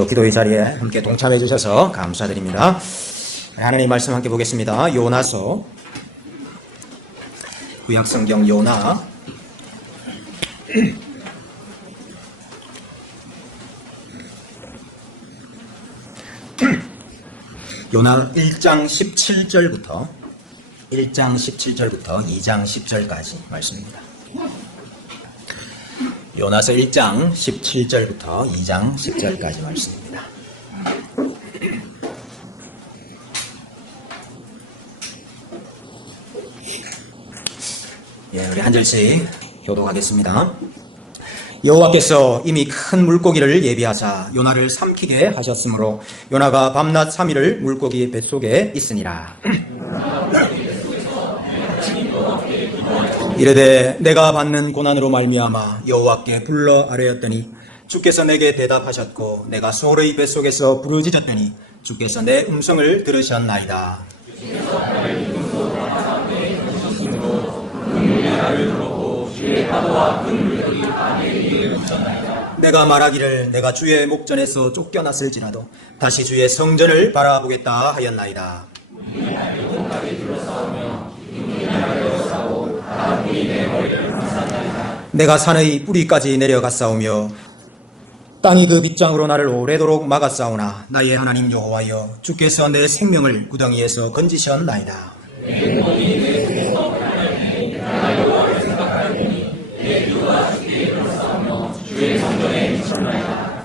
오늘도 기도의 자리에 함께 동참해 주셔서 감사드립니다. 하나님 말씀 함께 보겠습니다. 요나서 구약성경 요나 요나 1장 17절부터 2장 10절까지 말씀입니다. 요나서 1장 17절부터 2장 10절까지 말씀입니다. 우리 한 절씩 교독하겠습니다. 여호와께서 이미 큰 물고기를 예비하사 요나를 삼키게 하셨으므로 요나가 밤낮 3일을 물고기 뱃속에 있으니라. 이르되 내가 받는 고난으로 말미암아 여호와께 불러 아뢰었더니 주께서 내게 대답하셨고 내가 소의 뱃속에서 부르짖었더니 주께서 내 음성을 들으셨나이다. 내가 말하기를 내가 주의 목전에서 쫓겨났을지라도 다시 주의 성전을 바라보겠다 하였나이다. 내가 산의 뿌리까지 내려갔사오며 땅이 그 빗장으로 나를 오래도록 막았사오나 나의 하나님 여호와여 주께서 내 생명을 구덩이에서 건지셨나이다.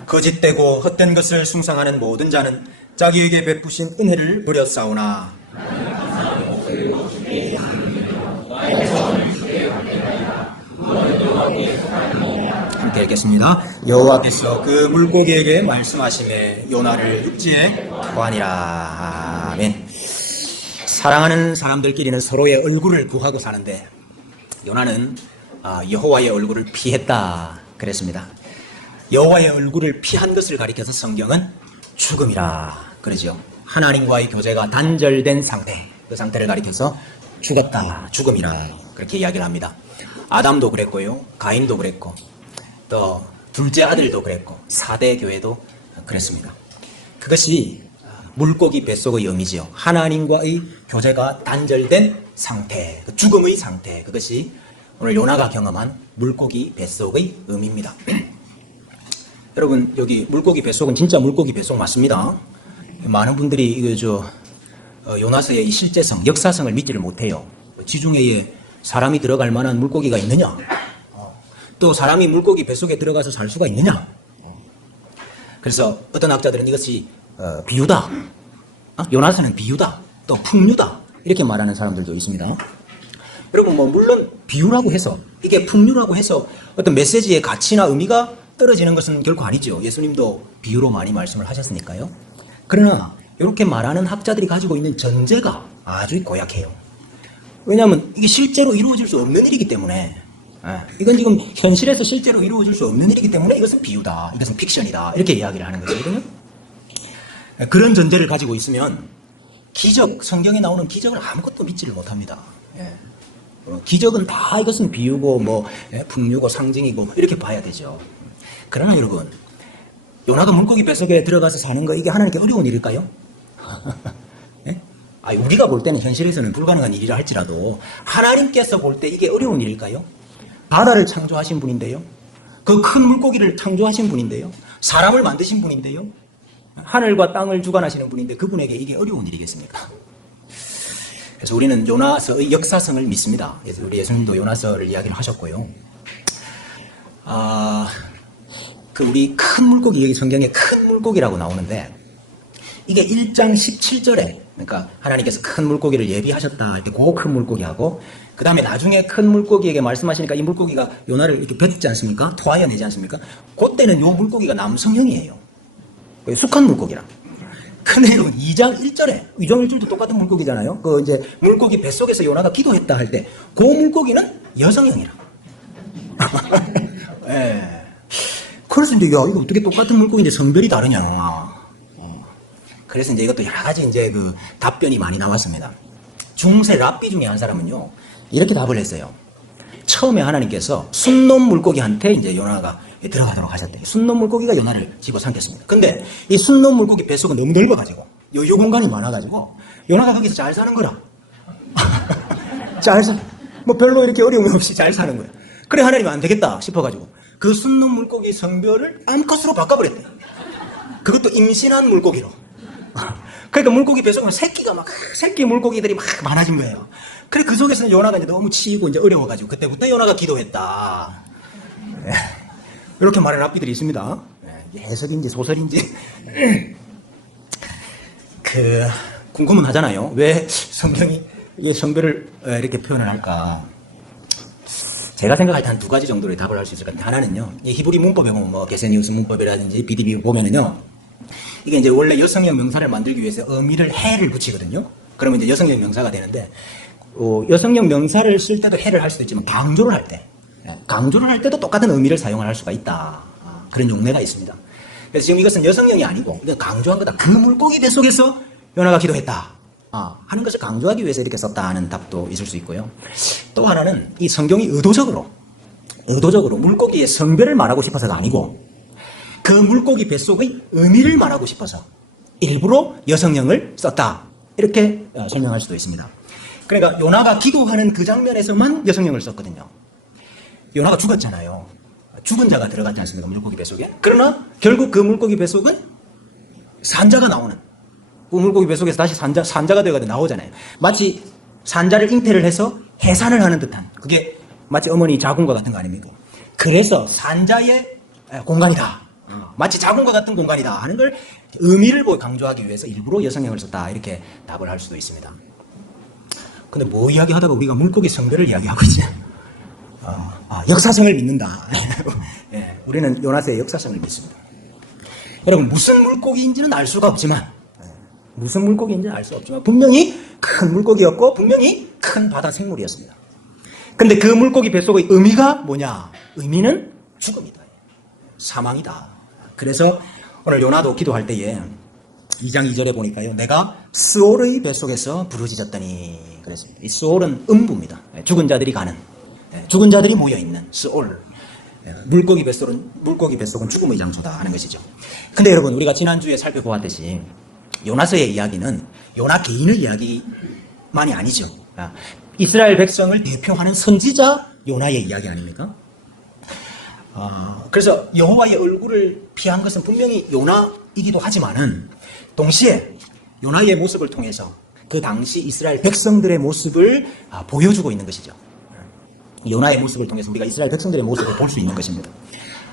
거짓되고 헛된 것을 숭상하는 모든 자는 자기에게 베푸신 은혜를 버렸사오나 함께 읽겠습니다. 여호와께서 그 물고기에게 말씀하시매 요나를 육지에 토하니라. 아멘. 사랑하는 사람들끼리는 서로의 얼굴을 구하고 사는데 요나는 여호와의 얼굴을 피했다 그랬습니다. 여호와의 얼굴을 피한 것을 가리켜서 성경은 죽음이라 그러죠. 하나님과의 교제가 단절된 상태, 그 상태를 가리켜서 죽었다, 죽음이라 그렇게 이야기를 합니다. 아담도 그랬고요, 가인도 그랬고, 또 둘째 아들도 그랬고, 4대 교회도 그랬습니다. 그것이 물고기 뱃속의 의미지요. 하나님과의 교제가 단절된 상태, 그 죽음의 상태, 그것이 오늘 요나가 경험한 물고기 뱃속의 의미입니다. 여러분, 여기 물고기 뱃속은 진짜 물고기 뱃속 맞습니다. 많은 분들이 요나서의 실제성, 역사성을 믿지를 못해요. 지중해에 사람이 들어갈 만한 물고기가 있느냐? 또 사람이 물고기 뱃속에 들어가서 살 수가 있느냐? 그래서 어떤 학자들은 이것이 비유다. 요나서는 비유다. 또 풍류다. 이렇게 말하는 사람들도 있습니다. 여러분, 물론 비유라고 해서, 이게 풍류라고 해서 어떤 메시지의 가치나 의미가 떨어지는 것은 결코 아니죠. 예수님도 비유로 많이 말씀을 하셨으니까요. 그러나 이렇게 말하는 학자들이 가지고 있는 전제가 아주 고약해요. 왜냐하면 이게 실제로 이루어질 수 없는 일이기 때문에, 이건 지금 현실에서 실제로 이루어질 수 없는 일이기 때문에 이것은 비유다, 이것은 픽션이다, 이렇게 이야기를 하는 것이거든요. 그런 전제를 가지고 있으면 기적, 성경에 나오는 기적을 아무것도 믿지를 못합니다. 기적은 다 이것은 비유고 풍류고 상징이고 이렇게 봐야 되죠. 그러나 여러분, 요나가 물고기 뱃속에 들어가서 사는 거, 이게 하나님께 어려운 일일까요? 우리가 볼 때는 현실에서는 불가능한 일이라 할지라도 하나님께서 볼 때 이게 어려운 일일까요? 바다를 창조하신 분인데요, 그 큰 물고기를 창조하신 분인데요, 사람을 만드신 분인데요, 하늘과 땅을 주관하시는 분인데 그분에게 이게 어려운 일이겠습니까? 그래서 우리는 요나서의 역사성을 믿습니다. 그래서 우리 예수님도 요나서를 이야기를 하셨고요. 우리 큰 물고기, 여기 성경에 큰 물고기라고 나오는데, 이게 1장 17절에, 그러니까 하나님께서 큰 물고기를 예비하셨다 할 때 그 큰 물고기하고, 그 다음에 나중에 큰 물고기에게 말씀하시니까 이 물고기가 요나를 이렇게 뱉지 않습니까? 토하여내지 않습니까? 그때는 요 물고기가 남성형이에요. 수컷 물고기라. 근데 2장 1절에, 2장 1절도 똑같은 물고기잖아요. 이제 물고기 뱃속에서 요나가 기도했다 할 때, 그 물고기는 여성형이라. 예. 그래서 이제, 이거 어떻게 똑같은 물고기인데 성별이 다르냐. 그래서 이제 이것도 여러 가지 답변이 많이 나왔습니다. 중세 랍비 중에 한 사람은요, 이렇게 답을 했어요. 처음에 하나님께서 순놈 물고기한테 이제 요나가 들어가도록 하셨대요. 순놈 물고기가 요나를 집어삼켰습니다. 근데 이 순놈 물고기 뱃속은 너무 넓어가지고 여유 공간이 많아가지고 요나가 거기서 잘 사는 거라. 잘 사. 뭐 별로 이렇게 어려움 없이 잘 사는 거야. 그래 하나님 안 되겠다 싶어가지고 그 순놈 물고기 성별을 암컷으로 바꿔버렸대. 그것도 임신한 물고기로. 그러니까 물고기 뱃속은 새끼 물고기들이 막 많아진 거예요. 그래 그 속에서는 요나가 이제 너무 치이고 이제 어려워가지고 그때부터 요나가 기도했다. 이렇게 말하는 rabbi들이 있습니다. 해석인지 소설인지. 궁금은 하잖아요. 왜 성경이 이 성별을 이렇게 표현을 할까? 제가 생각할 때 한 두 가지 정도로 답을 할 수 있을 것 같아요. 하나는요, 이 히브리 문법에 보면 뭐 게세니우스 문법이라든지 BDB 보면은요, 이게 이제 원래 여성형 명사를 만들기 위해서 어미를 해를 붙이거든요. 그러면 이제 여성형 명사가 되는데, 여성형 명사를 쓸 때도 해를 할 수도 있지만 강조를 할 때도 똑같은 의미를 사용을 할 수가 있다. 그런 용례가 있습니다. 그래서 지금 이것은 여성형이 아니고 강조한 거다. 그 물고기 뱃속에서 요나가 기도했다. 하는 것을 강조하기 위해서 이렇게 썼다 하는 답도 있을 수 있고요. 또 하나는 이 성경이 의도적으로 물고기의 성별을 말하고 싶어서가 아니고 그 물고기 뱃속의 의미를 말하고 싶어서 일부러 여성형을 썼다. 이렇게 설명할 수도 있습니다. 그러니까 요나가 기도하는 그 장면에서만 여성형을 썼거든요. 요나가 죽었잖아요. 죽은 자가 들어갔지 않습니까? 물고기 뱃속에. 그러나 결국 그 물고기 뱃속은 산자가 나오는, 그 물고기 뱃속에서 다시 산자가 되어가지고 나오잖아요. 마치 산자를 잉태를 해서 해산을 하는 듯한, 그게 마치 어머니 자궁과 같은 거 아닙니까? 그래서 산자의 공간이다. 마치 자궁과 같은 공간이다 하는 걸 의미를 강조하기 위해서 일부러 여성형을 썼다. 이렇게 답을 할 수도 있습니다. 근데 뭐 이야기하다가 우리가 물고기 성별을 이야기하고 있냐? 역사성을 믿는다. 예, 우리는 요나스의 역사성을 믿습니다. 여러분, 무슨 물고기인지는 알 수가 없지만, 분명히 큰 물고기였고, 분명히 큰 바다 생물이었습니다. 근데 그 물고기 뱃속의 의미가 뭐냐? 의미는 죽음이다. 사망이다. 그래서 오늘 요나도 기도할 때에 2장 2절에 보니까요, 내가 스올의 뱃속에서 부르짖었더니 그랬습니다. 이 스올은 음부입니다. 죽은 자들이 가는, 죽은 자들이 모여있는 스올. 물고기 뱃속은 죽음의 장소다 하는 것이죠. 근데 여러분, 우리가 지난주에 살펴보았듯이 요나서의 이야기는 요나 개인의 이야기만이 아니죠. 이스라엘 백성을 대표하는 선지자 요나의 이야기 아닙니까? 그래서 여호와의 얼굴을 피한 것은 분명히 요나이기도 하지만은 동시에 요나의 모습을 통해서 그 당시 이스라엘 백성들의 모습을 보여주고 있는 것이죠. 요나의 모습을 통해서 우리가 이스라엘 백성들의 모습을 볼 수 있는 것입니다.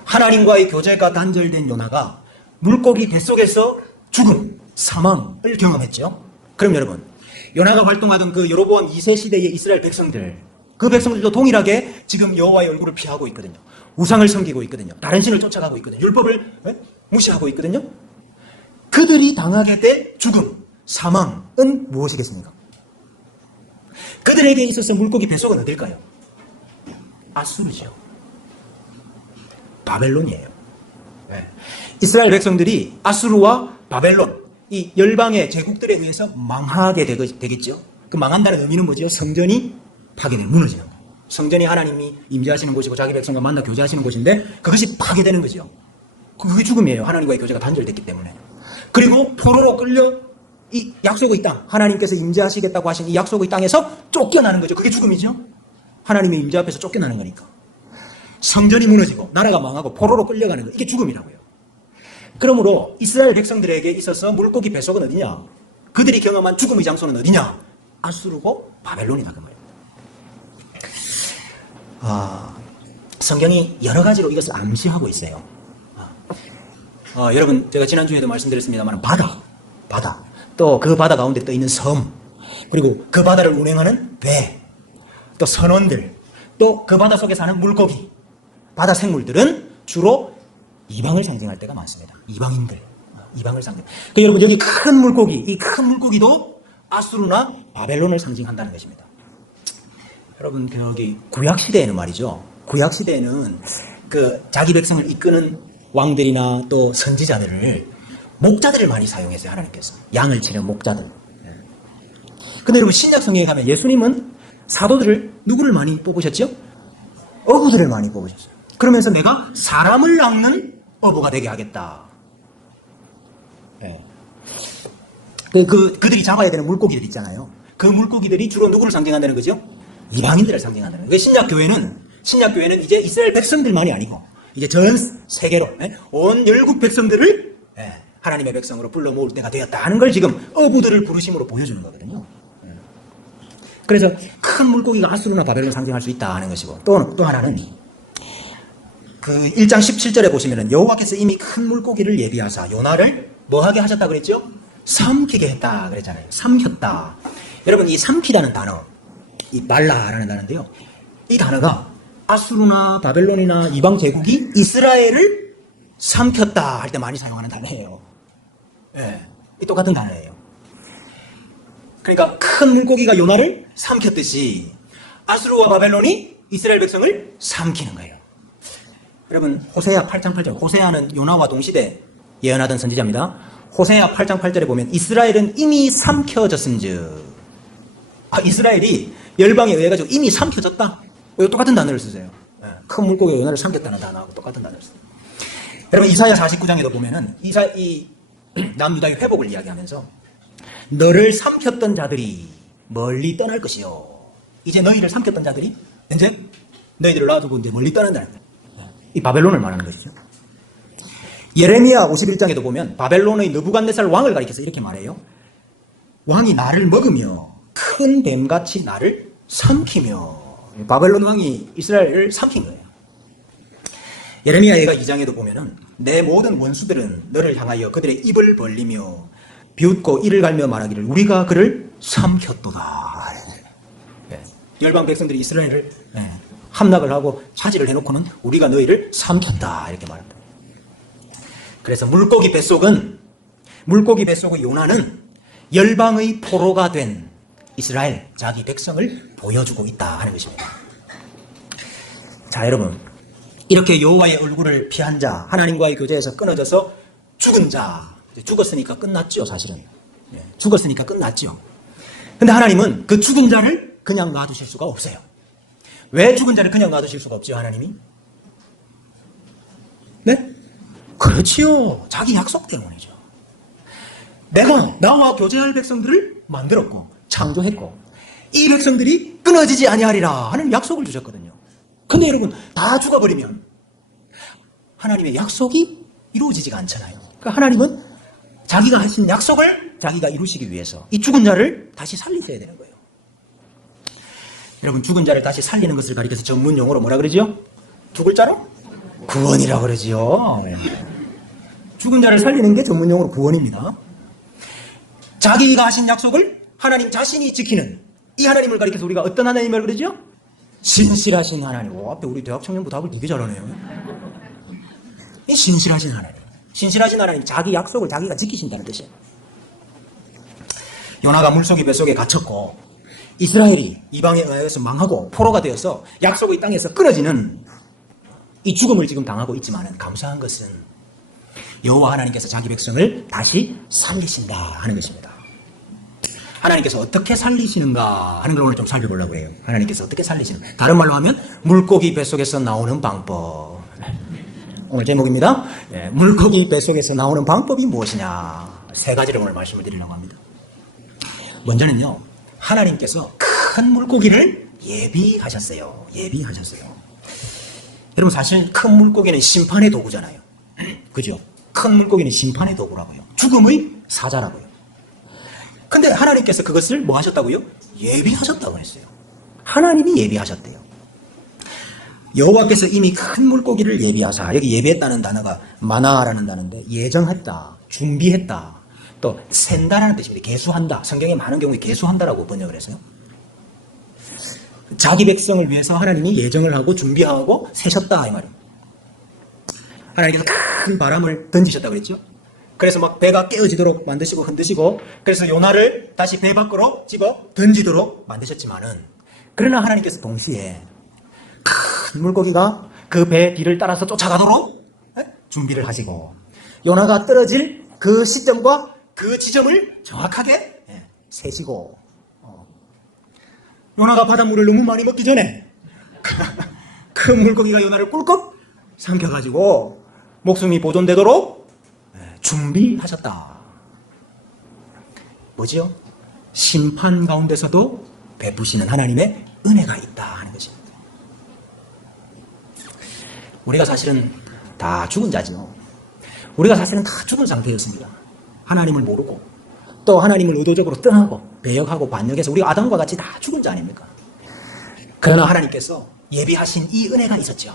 하나님과의 교제가 단절된 요나가 물고기 뱃속에서 죽음, 사망을 경험했죠. 그럼 여러분, 요나가 활동하던 그 여로보암 2세 시대의 이스라엘 백성들, 그 백성들도 동일하게 지금 여호와의 얼굴을 피하고 있거든요. 우상을 섬기고 있거든요. 다른 신을 쫓아가고 있거든요. 율법을 무시하고 있거든요. 그들이 당하게 된 죽음, 사망은 무엇이겠습니까? 그들에게 있어서 물고기 뱃속은 어딜까요? 아수르죠. 바벨론이에요. 이스라엘 백성들이 아수르와 바벨론, 이 열방의 제국들에 의해서 망하게 되겠죠. 그 망한다는 의미는 뭐죠? 성전이 파괴되는, 무너지는 거예요. 성전이 하나님이 임재하시는 곳이고 자기 백성과 만나 교제하시는 곳인데 그것이 파괴되는 거죠. 그게 죽음이에요. 하나님과의 교제가 단절됐기 때문에. 그리고 포로로 끌려 이 약속의 땅, 하나님께서 임재하시겠다고 하신 이 약속의 땅에서 쫓겨나는 거죠. 그게 죽음이죠. 하나님의 임재 앞에서 쫓겨나는 거니까. 성전이 무너지고 나라가 망하고 포로로 끌려가는 거, 이게 죽음이라고요. 그러므로 이스라엘 백성들에게 있어서 물고기 뱃속은 어디냐? 그들이 경험한 죽음의 장소는 어디냐? 아수르고 바벨론이다 그 말입니다. 성경이 여러 가지로 이것을 암시하고 있어요. 여러분, 제가 지난주에도 말씀드렸습니다만 바다, 또 그 바다 가운데 떠 있는 섬, 그리고 그 바다를 운행하는 배, 또 선원들, 또 그 바다 속에 사는 물고기, 바다 생물들은 주로 이방을 상징할 때가 많습니다. 이방을 상징. 그 여러분, 여기 큰 물고기, 이 큰 물고기도 아수르나 바벨론을 상징한다는 것입니다. 여러분, 여기 구약 시대에는 말이죠. 구약 시대에는 그 자기 백성을 이끄는 왕들이나 또 선지자들을, 목자들을 많이 사용했어요. 하나님께서 양을 치는 목자들. 근데 여러분, 신약성경에 가면 예수님은 사도들을 누구를 많이 뽑으셨죠? 어부들을 많이 뽑으셨어요. 그러면서 내가 사람을 낚는 어부가 되게 하겠다. 네. 그들이 잡아야 되는 물고기들 있잖아요. 그 물고기들이 주로 누구를 상징한다는 거죠? 이방인들을 상징한다는 거예요. 신약교회는 이제 이스라엘 백성들만이 아니고 이제 전 세계로 온 열국 백성들을 하나님의 백성으로 불러 모을 때가 되었다 하는 걸 지금 어부들을 부르심으로 보여주는 거거든요. 그래서 큰 물고기가 아수르나 바벨론을 상징할 수 있다 하는 것이고 또 하나는 그 1장 17절에 보시면은 여호와께서 이미 큰 물고기를 예비하사 요나를 뭐하게 하셨다 그랬죠? 삼키게 했다 그랬잖아요. 삼켰다. 여러분 이 삼키다는 단어, 이 말라라는 단어인데요. 이 단어가 아수르나 바벨론이나 이방 제국이 이스라엘을 삼켰다 할 때 많이 사용하는 단어예요. 예, 이 똑같은 단어예요. 그러니까 큰 물고기가 요나를 삼켰듯이 아수르와 바벨론이 이스라엘 백성을 삼키는 거예요. 여러분 호세아 8장 8절, 호세아는 요나와 동시대 예언하던 선지자입니다. 호세아 8장 8절에 보면 이스라엘은 이미 삼켜졌은즉, 이스라엘이 열방에 의해 가지고 이미 삼켜졌다. 똑같은 단어를 쓰세요. 큰 물고기가 요나를 삼켰다는 단어하고 똑같은 단어를 써요. 여러분 이사야 49장에도 보면은 이 남유다의 회복을 이야기하면서 너를 삼켰던 자들이 멀리 떠날 것이요. 이제 너희를 삼켰던 자들이 이제 너희들을 놔두고 이제 멀리 떠난다는 거예요. 이 바벨론을 말하는 것이죠. 예레미야 51장에도 보면 바벨론의 느부갓네살 왕을 가리켜서 이렇게 말해요. 왕이 나를 먹으며 큰 뱀같이 나를 삼키며. 바벨론 왕이 이스라엘을 삼킨 거예요. 예레미야 2장에도 보면은 내 모든 원수들은 너를 향하여 그들의 입을 벌리며 비웃고 이를 갈며 말하기를 우리가 그를 삼켰도다. 열방 백성들이 이스라엘을 함락을 하고 차지를 해놓고는 우리가 너희를 삼켰다 이렇게 말합니다. 그래서 물고기 뱃속의 요나는 열방의 포로가 된 이스라엘 자기 백성을 보여주고 있다 하는 것입니다. 자 여러분, 이렇게 여호와의 얼굴을 피한 자, 하나님과의 교제에서 끊어져서 죽은 자, 죽었으니까 끝났죠. 사실은 죽었으니까 끝났죠. 근데 하나님은 그 죽은 자를 그냥 놔두실 수가 없어요. 왜 죽은 자를 그냥 놔두실 수가 없죠, 하나님이? 네? 그렇지요. 자기 약속 때문이죠. 내가 나와 교제할 백성들을 만들었고 창조했고 이 백성들이 끊어지지 아니하리라 하는 약속을 주셨거든요. 근데 여러분 다 죽어버리면 하나님의 약속이 이루어지지가 않잖아요. 그러니까 하나님은 자기가 하신 약속을 자기가 이루시기 위해서 이 죽은 자를 다시 살리셔야 되는 거예요. 여러분 죽은 자를 다시 살리는 것을 가리켜서 전문 용어로 뭐라 그러죠? 죽을 자로? 구원이라고 그러지요. 죽은 자를 살리는 게 전문 용어로 구원입니다. 자기가 하신 약속을 하나님 자신이 지키는 이 하나님을 가리켜서 우리가 어떤 하나님을 그러죠? 신실하신 하나님. 앞에 우리 대학 청년부 답을 되게 잘하네요. 이 신실하신 하나님. 신실하신 하나님, 자기 약속을 자기가 지키신다는 뜻이에요. 요나가 물속의 뱃속에 갇혔고 이스라엘이 이방에 의해서 망하고 포로가 되어서 약속의 땅에서 끊어지는 이 죽음을 지금 당하고 있지만 감사한 것은 여호와 하나님께서 자기 백성을 다시 살리신다 하는 것입니다. 하나님께서 어떻게 살리시는가 하는 걸 오늘 좀 살펴보려고 해요. 하나님께서 어떻게 살리시는가. 다른 말로 하면 물고기 뱃속에서 나오는 방법. 오늘 제목입니다. 물고기 뱃속에서 나오는 방법이 무엇이냐. 세 가지를 오늘 말씀을 드리려고 합니다. 먼저는요. 하나님께서 큰 물고기를 예비하셨어요. 여러분 사실 큰 물고기는 심판의 도구잖아요. 그죠? 큰 물고기는 심판의 도구라고요. 죽음의 사자라고요. 근데 하나님께서 그것을 뭐 하셨다고요? 예비하셨다고 했어요. 하나님이 예비하셨대요. 여호와께서 이미 큰 물고기를 예비하사, 여기 예비했다는 단어가 마나라는 단어인데 예정했다, 준비했다, 또 센다라는 뜻입니다. 계수한다. 성경에 많은 경우에 계수한다라고 번역을 했어요. 자기 백성을 위해서 하나님이 예정을 하고 준비하고 세셨다 이 말이에요. 하나님께서 큰 바람을 던지셨다고 그랬죠. 그래서 막 배가 깨어지도록 만드시고 흔드시고 그래서 요나를 다시 배 밖으로 집어 던지도록 만드셨지만은 그러나 하나님께서 동시에 큰 물고기가 그 배 뒤를 따라서 쫓아가도록 준비를 하시고 요나가 떨어질 그 시점과 그 지점을 정확하게 세시고 요나가 바닷물을 너무 많이 먹기 전에 큰 물고기가 요나를 꿀꺽 삼켜가지고 목숨이 보존되도록 준비하셨다. 뭐지요? 심판 가운데서도 베푸시는 하나님의 은혜가 있다 하는 것입니다. 우리가 사실은 다 죽은 자죠. 우리가 사실은 다 죽은 상태였습니다. 하나님을 모르고 또 하나님을 의도적으로 떠나고 배역하고 반역해서 우리가 아담과 같이 다 죽은 자 아닙니까? 그러나 하나님께서 예비하신 이 은혜가 있었죠.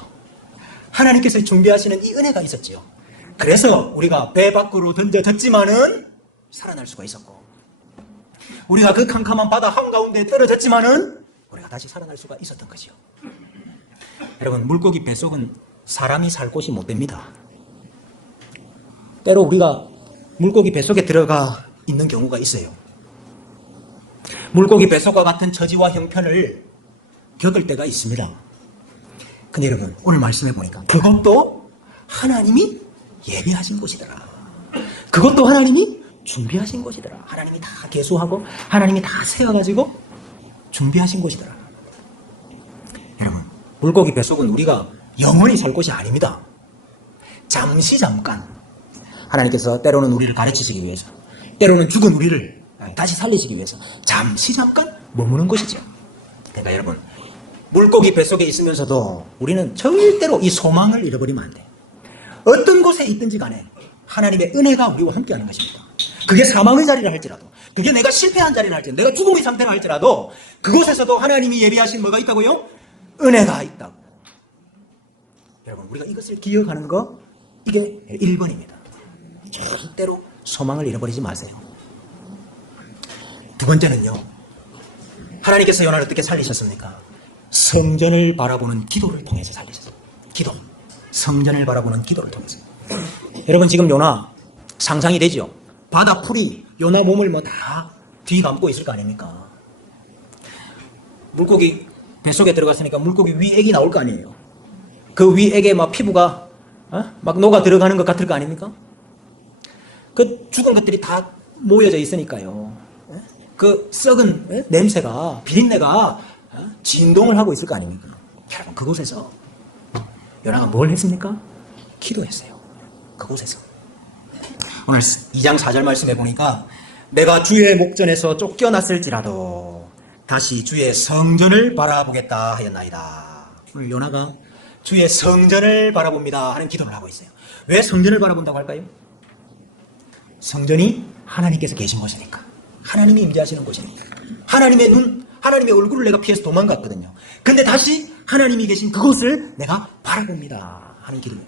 하나님께서 준비하시는 이 은혜가 있었죠. 그래서 우리가 배 밖으로 던져졌지만은 살아날 수가 있었고, 우리가 그 캄캄한 바다 한가운데 떨어졌지만은 우리가 다시 살아날 수가 있었던 것이요. 여러분, 물고기 뱃속은 사람이 살 곳이 못 됩니다. 때로 우리가 물고기 뱃속에 들어가 있는 경우가 있어요. 물고기 뱃속과 같은 처지와 형편을 겪을 때가 있습니다. 근데 여러분, 오늘 말씀해 보니까 그것도 하나님이 예비하신 곳이더라. 그것도 하나님이 준비하신 곳이더라. 하나님이 다 계수하고 하나님이 다 세워가지고 준비하신 곳이더라. 여러분, 물고기 뱃속은 우리가 영원히 살 곳이 아닙니다. 잠시 잠깐 하나님께서 때로는 우리를 가르치시기 위해서, 때로는 죽은 우리를 다시 살리시기 위해서 잠시 잠깐 머무는 곳이죠. 그러니까 여러분, 물고기 뱃속에 있으면서도 우리는 절대로 이 소망을 잃어버리면 안 돼. 어떤 곳에 있든지 간에 하나님의 은혜가 우리와 함께하는 것입니다. 그게 사망의 자리를 할지라도, 그게 내가 실패한 자리를 할지라도, 내가 죽음의 상태를 할지라도 그곳에서도 하나님이 예비하신 뭐가 있다고요? 은혜가 있다고. 여러분, 우리가 이것을 기억하는 거, 이게 1번입니다. 절대로 소망을 잃어버리지 마세요. 두 번째는요, 하나님께서 요나를 어떻게 살리셨습니까? 성전을 바라보는 기도를 통해서 살리셨어요. 기도. 성전을 바라보는 기도를 통해서. 여러분, 지금 요나 상상이 되죠? 바다 풀이 요나 몸을 뭐 다 뒤감고 있을 거 아닙니까? 물고기 뱃속에 들어갔으니까 물고기 위액이 나올 거 아니에요. 그 위액에 막 피부가 막 녹아 들어가는 것 같을 거 아닙니까? 그 죽은 것들이 다 모여져 있으니까요. 그 썩은 냄새가, 비린내가 진동을 하고 있을 거 아닙니까? 여러분, 그곳에서 요나가 뭘 했습니까? 기도했어요. 그곳에서. 오늘 2장 4절 말씀해 보니까 내가 주의 목전에서 쫓겨났을지라도 다시 주의 성전을 바라보겠다 하였나이다. 오늘 요나가 주의 성전을 바라봅니다 하는 기도를 하고 있어요. 왜 성전을 바라본다고 할까요? 성전이 하나님께서 계신 곳이니까. 하나님이 임재하시는 곳이니까. 하나님의 눈, 하나님의 얼굴을 내가 피해서 도망갔거든요. 근데 다시 하나님이 계신 그곳을 내가 바라봅니다 하는 기도예요.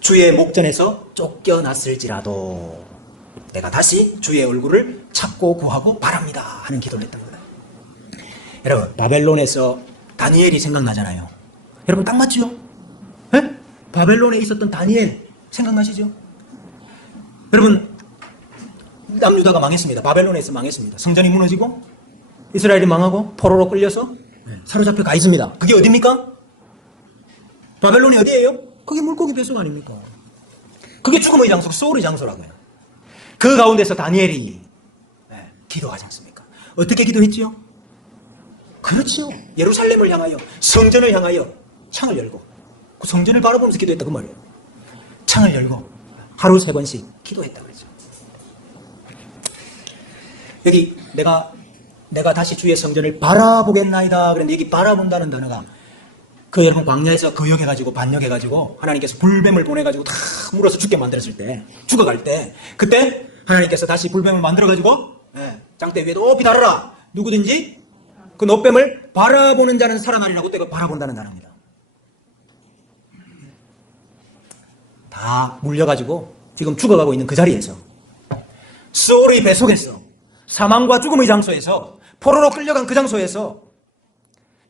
주의 목전에서 쫓겨났을지라도 내가 다시 주의 얼굴을 찾고 구하고 바랍니다 하는 기도를 했던 거예요. 여러분, 바벨론에서 다니엘이 생각나잖아요. 여러분, 딱 맞죠? 네? 바벨론에 있었던 다니엘 생각나시죠? 여러분, 남유다가 망했습니다. 바벨론에서 망했습니다. 성전이 무너지고 이스라엘이 망하고 포로로 끌려서 사로잡혀 가 있습니다. 그게 어디입니까? 바벨론이 어디예요? 그게 물고기 뱃속 아닙니까? 그게 죽음의 장소, 소울의 장소라고요. 그 가운데서 다니엘이 기도하지 않습니까? 어떻게 기도했지요? 그렇지요. 예루살렘을 향하여, 성전을 향하여 창을 열고, 그 성전을 바라보면서 기도했다 그 말이에요. 창을 열고 하루 3번씩 기도했다 그러죠. 여기 내가 다시 주의 성전을 바라보겠나이다 그런데 여기 바라본다는 단어가 그 여러분 광야에서 거역해가지고 반역해가지고 하나님께서 불뱀을 보내가지고 다 물어서 죽게 만들었을 때, 죽어갈 때, 그때 하나님께서 다시 불뱀을 만들어가지고 장대 위에 높이 달아라. 누구든지 그 노뱀을 바라보는 자는 살아나리라고 그때 바라본다는 단어입니다. 다 물려가지고 지금 죽어가고 있는 그 자리에서, 소울의 뱃속에서, 사망과 죽음의 장소에서, 포로로 끌려간 그 장소에서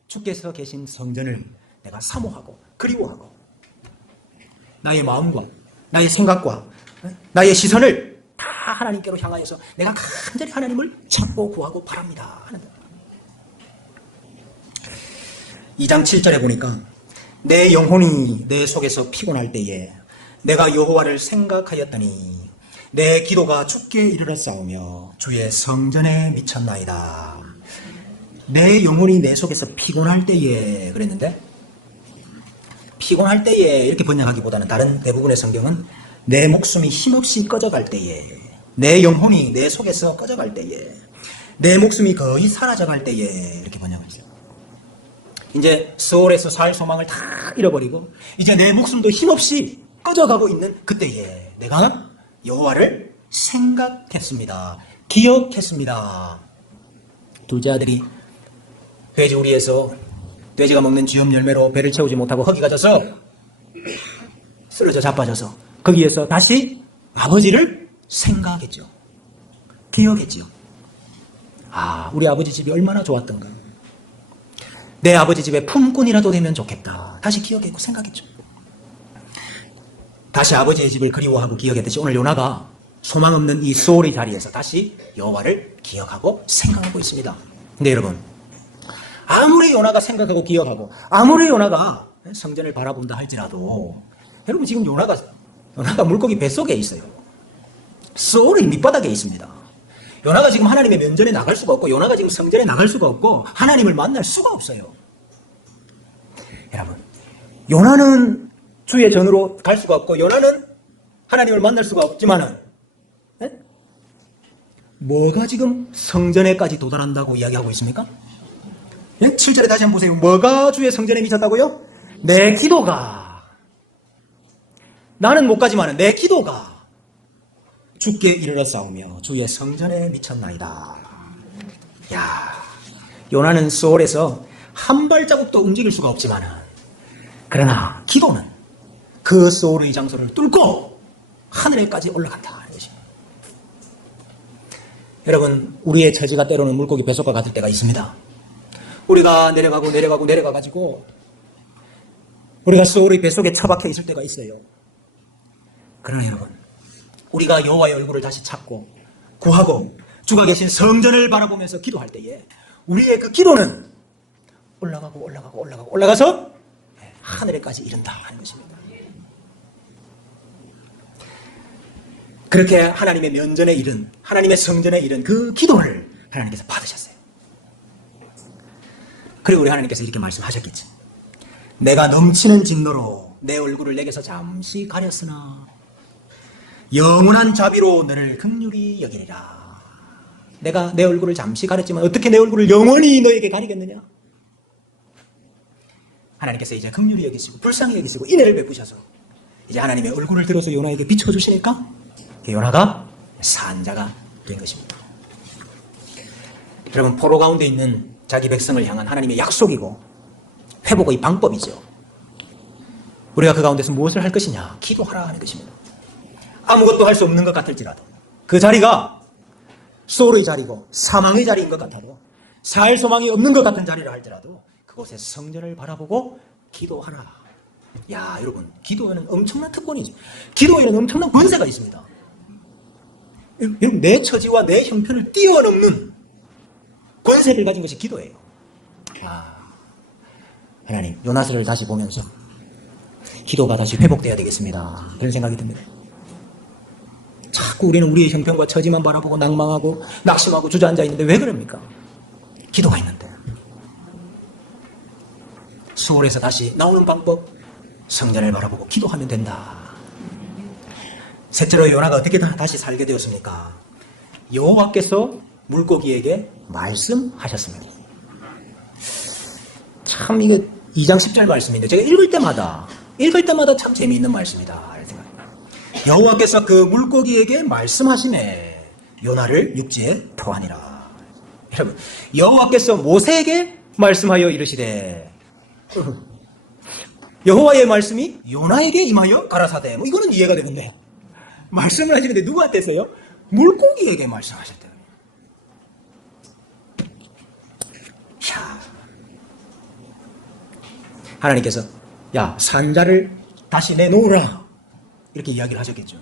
주께서 계신 성전을 내가 사모하고 그리워하고 나의 마음과 나의 생각과 나의 시선을 다 하나님께로 향하여서 내가 간절히 하나님을 찾고 구하고 바랍니다 하는 거예요. 2장 7절에 보니까 내 영혼이 내 속에서 피곤할 때에 내가 여호와를 생각하였더니 내 기도가 주께 이르렀사오며 주의 성전에 미쳤나이다. 내 영혼이 내 속에서 피곤할 때에 그랬는데, 피곤할 때에 이렇게 번역하기보다는 다른 대부분의 성경은 내 목숨이 힘없이 꺼져갈 때에, 내 영혼이 내 속에서 꺼져갈 때에, 내 목숨이 거의 사라져갈 때에 이렇게 번역했어요. 이제 서울에서 살 소망을 다 잃어버리고 이제 내 목숨도 힘없이 꺼져가고 있는 그때에 내가 여호와를 생각했습니다. 기억했습니다. 둘째 아들이 돼지우리에서 돼지가 먹는 쥐염 열매로 배를 채우지 못하고 허기가 져서 쓰러져 자빠져서 거기에서 다시 아버지를 생각했죠. 기억했죠. 아, 우리 아버지 집이 얼마나 좋았던가. 내 아버지 집에 품꾼이라도 되면 좋겠다. 다시 기억했고 생각했죠. 다시 아버지의 집을 그리워하고 기억했듯이 오늘 요나가 소망 없는 이 소울의 자리에서 다시 여호와를 기억하고 생각하고 있습니다. 근데 여러분, 아무리 요나가 생각하고 기억하고 아무리 요나가 성전을 바라본다 할지라도 여러분 지금 요나가 물고기 뱃속에 있어요. 소울의 밑바닥에 있습니다. 요나가 지금 하나님의 면전에 나갈 수가 없고 요나가 지금 성전에 나갈 수가 없고 하나님을 만날 수가 없어요. 여러분, 요나는 주의 전으로 갈 수가 없고 요나는 하나님을 만날 수가 없지만은 뭐가 지금 성전에까지 도달한다고 이야기하고 있습니까? 7절에 다시 한번 보세요. 뭐가 주의 성전에 미쳤다고요? 내 기도가, 나는 못 가지만은 내 기도가 주께 이르러 싸우며 주의 성전에 미쳤나이다. 야, 요나는 소울에서 한 발자국도 움직일 수가 없지만은 그러나 기도는 그 소울의 장소를 뚫고 하늘에까지 올라간다. 여러분, 우리의 처지가 때로는 물고기 뱃속과 같을 때가 있습니다. 우리가 내려가가지고 우리가 소울의 뱃속에 처박혀 있을 때가 있어요. 그러나 여러분, 우리가 여호와의 얼굴을 다시 찾고 구하고 주가 계신 성전을 바라보면서 기도할 때에 우리의 그 기도는 올라가서 하늘에까지 이른다 하는 것입니다. 그렇게 하나님의 면전에 이른, 하나님의 성전에 이른 그 기도를 하나님께서 받으셨어요. 그리고 우리 하나님께서 이렇게 말씀하셨겠지. 내가 넘치는 진노로 내 얼굴을 내게서 잠시 가렸으나 영원한 자비로 너를 긍휼히 여기리라. 내가 내 얼굴을 잠시 가렸지만 어떻게 내 얼굴을 영원히 너에게 가리겠느냐? 하나님께서 이제 긍휼히 여기시고 불쌍히 여기시고 인애를 베푸셔서 이제 하나님의 얼굴을 들어서 요나에게 비춰주시니까 요나가 산자가 된 것입니다. 여러분, 포로 가운데 있는 자기 백성을 향한 하나님의 약속이고 회복의 방법이죠. 우리가 그 가운데서 무엇을 할 것이냐? 기도하라 하는 것입니다. 아무것도 할 수 없는 것 같을지라도 그 자리가 소울의 자리고 사망의 자리인 것 같아도 살 소망이 없는 것 같은 자리를 할지라도 그곳에 성전을 바라보고 기도하라. 야, 여러분, 기도에는 엄청난 특권이죠. 기도에는 엄청난 권세가 있습니다. 여러분, 내 처지와 내 형편을 뛰어넘는 권세를 가진 것이 기도예요. 하나님, 요나스를 다시 보면서 기도가 다시 회복돼야 되겠습니다. 그런 생각이 듭니다. 자꾸 우리는 우리의 형편과 처지만 바라보고 낭망하고 낙심하고 주저앉아 있는데 왜 그럽니까? 기도가 있는데. 수월에서 다시 나오는 방법, 성전을 바라보고 기도하면 된다. 셋째로 요나가 어떻게 다시 살게 되었습니까? 여호와께서 물고기에게 말씀하셨습니다. 참 이거 2장 10절 말씀인데 제가 읽을 때마다 참 재미있는 말씀이다. 여호와께서 그 물고기에게 말씀하시매 요나를 육지에 토하니라. 여러분, 여호와께서 모세에게 말씀하여 이르시되 여호와의 말씀이 요나에게 임하여 가라사대. 이거는 이해가 되는데 말씀을 하시는데 누구한테 했어요? 물고기에게 말씀하셨대요. 하나님께서 야, 산자를 다시 내놓으라 이렇게 이야기를 하셨겠죠.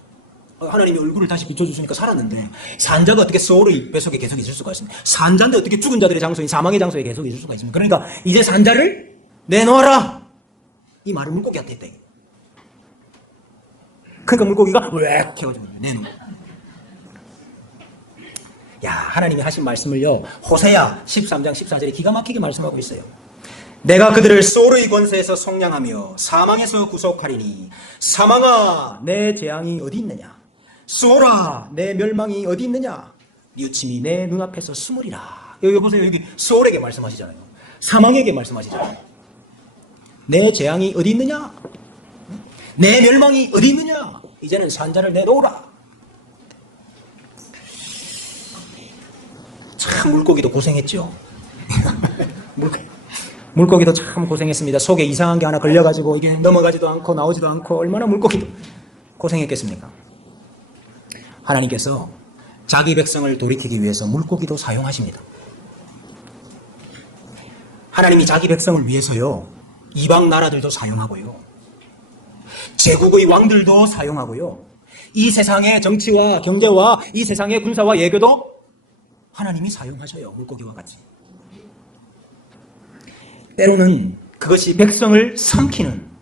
하나님이 얼굴을 다시 비춰주시니까 살았는데 산자가 어떻게 소울의 뱃속에 계속 있을 수가 있습니까? 산자인데 어떻게 죽은 자들의 장소인 사망의 장소에 계속 있을 수가 있습니까? 그러니까 이제 산자를 내놓아라 이 말을 물고기한테 했대. 그러니까 물고기가 왜 해가지고 내놓. 야, 하나님이 하신 말씀을요 호세아 13장 14절에 기가 막히게 말씀하고 있어요. 내가 그들을 소르의 권세에서 속량하며 사망에서 구속하리니 사망아 내 재앙이 어디 있느냐 소라 내 멸망이 어디 있느냐 뉘우침이 내 눈앞에서 숨으리라. 여기 보세요. 여기 소울에게 말씀하시잖아요. 사망에게 말씀하시잖아요. 내 재앙이 어디 있느냐 내 멸망이 어디 있느냐 이제는 산자를 내놓으라. 참 물고기도 고생했죠. 물고기도 참 고생했습니다. 속에 이상한 게 하나 걸려가지고 이게 넘어가지도 않고 나오지도 않고 얼마나 물고기도 고생했겠습니까? 하나님께서 자기 백성을 돌이키기 위해서 물고기도 사용하십니다. 하나님이 자기 백성을 위해서요. 이방 나라들도 사용하고요. 제국의 왕들도 사용하고요. 이 세상의 정치와 경제와 이 세상의 군사와 예교도 하나님이 사용하셔요. 물고기와 같이. 때로는 그것이 백성을 삼키는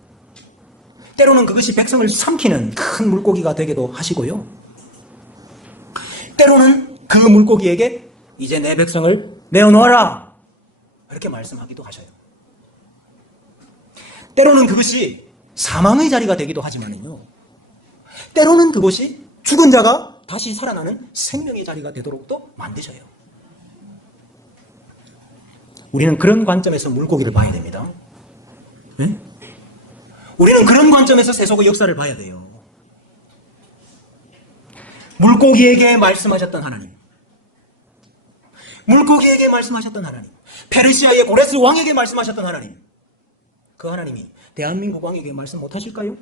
큰 물고기가 되기도 하시고요. 때로는 그 물고기에게 이제 내 백성을 내어놓아라 이렇게 말씀하기도 하셔요. 때로는 그것이 사망의 자리가 되기도 하지만요. 때로는 그것이 죽은 자가 다시 살아나는 생명의 자리가 되도록도 만드셔요. 우리는 그런 관점에서 물고기를 봐야 됩니다. 네? 우리는 그런 관점에서 세속의 역사를 봐야 돼요. 물고기에게 말씀하셨던 하나님, 물고기에게 말씀하셨던 하나님, 페르시아의 고레스 왕에게 말씀하셨던 하나님, 그 하나님이 대한민국 왕에게 말씀 못하실까요?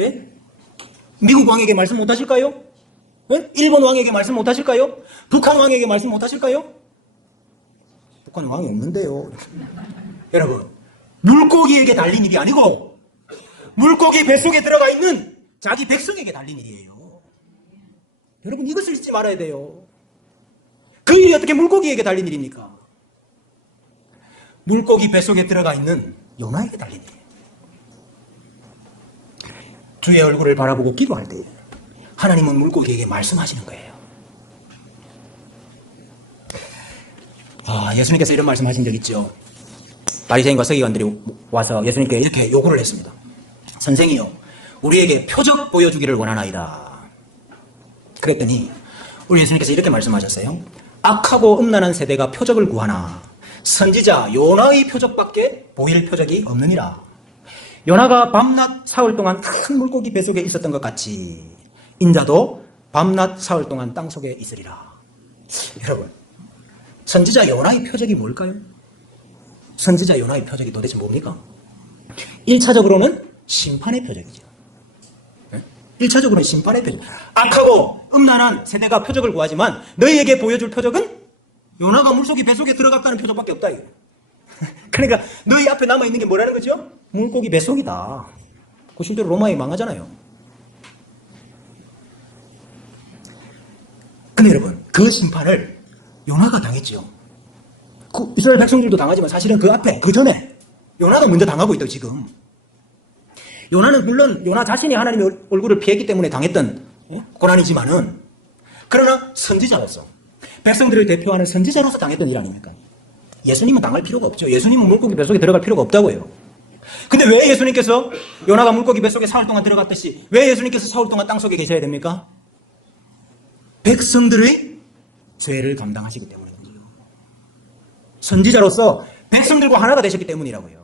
예? 미국 왕에게 말씀 못하실까요? 예? 일본 왕에게 말씀 못하실까요? 북한 왕에게 말씀 못하실까요? 북한 왕이 없는데요. 여러분, 물고기에게 달린 일이 아니고 물고기 뱃속에 들어가 있는 자기 백성에게 달린 일이에요. 여러분, 이것을 잊지 말아야 돼요. 그 일이 어떻게 물고기에게 달린 일입니까? 물고기 뱃속에 들어가 있는 요나에게 달린 일이에요. 주의 얼굴을 바라보고 기도할 때 하나님은 물고기에게 말씀하시는 거예요. 예수님께서 이런 말씀하신 적 있죠. 바리새인과 서기관들이 와서 예수님께 이렇게 요구를 했습니다. 선생이요, 우리에게 표적 보여주기를 원하나이다. 그랬더니 우리 예수님께서 이렇게 말씀하셨어요. 악하고 음란한 세대가 표적을 구하나 선지자 요나의 표적밖에 보일 표적이 없느니라. 요나가 밤낮 사흘 동안 큰 물고기 뱃속에 있었던 것 같이 인자도 밤낮 사흘 동안 땅속에 있으리라. 여러분, 선지자 요나의 표적이 뭘까요? 선지자 요나의 표적이 도대체 뭡니까? 1차적으로는 심판의 표적이죠. 1차적으로는 심판의 표적. 악하고 음란한 세대가 표적을 구하지만 너희에게 보여줄 표적은 요나가 물속에 뱃속에 들어갔다는 표적밖에 없다. 그러니까 너희 앞에 남아있는 게 뭐라는 거죠? 물고기 뱃속이다. 그 실제로 로마에 망하잖아요. 근데 여러분, 그 심판을 요나가 당했죠. 그 이스라엘 백성들도 당하지만 사실은 그 앞에, 그 전에 요나가 먼저 당하고 있다 지금. 요나는 물론 요나 자신이 하나님의 얼굴을 피했기 때문에 당했던 고난이지만은, 그러나 선지자로서, 백성들을 대표하는 선지자로서 당했던 일 아닙니까? 예수님은 당할 필요가 없죠. 예수님은 물고기 뱃속에 들어갈 필요가 없다고요. 근데 왜 예수님께서 요나가 물고기 뱃속에 사흘 동안 들어갔듯이 왜 예수님께서 사흘 동안 땅속에 계셔야 됩니까? 백성들의 죄를 감당하시기 때문이에요. 선지자로서 백성들과 하나가 되셨기 때문이라고요.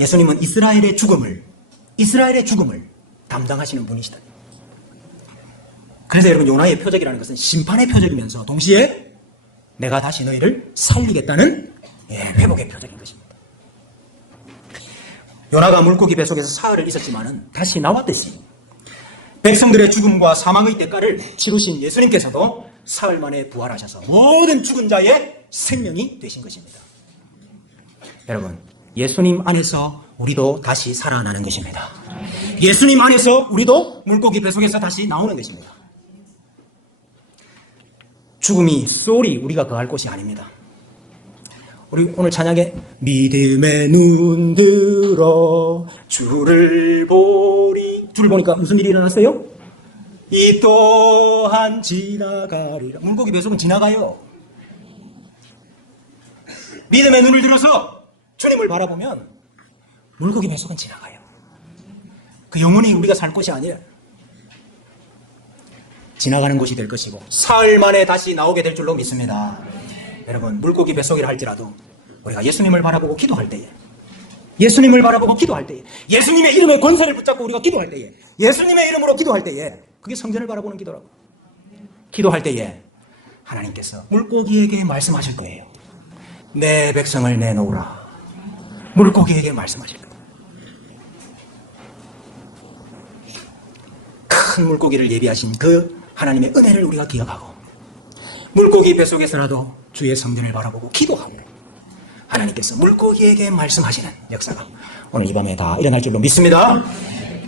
예수님은 이스라엘의 죽음을 담당하시는 분이시다. 그래서 여러분, 요나의 표적이라는 것은 심판의 표적이면서 동시에 내가 다시 너희를 살리겠다는 회복의 표적인 것입니다. 요나가 물고기 뱃속에서 사흘을 있었지만은 다시 나왔듯이 백성들의 죽음과 사망의 대가를 치르신 예수님께서도 사흘 만에 부활하셔서 모든 죽은 자의 생명이 되신 것입니다. 여러분, 예수님 안에서 우리도 다시 살아나는 것입니다. 예수님 안에서 우리도 물고기 뱃속에서 다시 나오는 것입니다. 죽음이 쏘리 우리가 거할 곳이 아닙니다. 우리 오늘 찬양에 믿음의 눈 들어 주를 보리, 주를 보니까 무슨 일이 일어났어요? 이 또한 지나가리라. 물고기 뱃속은 지나가요. 믿음의 눈을 들어서 주님을 바라보면 물고기 뱃속은 지나가요. 그 영원히 우리가 살 곳이 아니에요. 지나가는 곳이 될 것이고 사흘 만에 다시 나오게 될 줄로 믿습니다. 여러분, 물고기 뱃속이라 할지라도 우리가 예수님을 바라보고 기도할 때에, 예수님을 바라보고 기도할 때에, 예수님의 이름의 권세를 붙잡고 우리가 기도할 때에, 예수님의 이름으로 기도할 때에, 그게 성전을 바라보는 기도라고. 기도할 때에 하나님께서 물고기에게 말씀하실 거예요. 내 백성을 내놓으라. 물고기에게 말씀하실 거예요. 큰 물고기를 예비하신 그 하나님의 은혜를 우리가 기억하고 물고기 뱃속에서라도 주의 성전을 바라보고 기도하고 하나님께서 물고기에게 말씀하시는 역사가 오늘 이 밤에 다 일어날 줄로 믿습니다.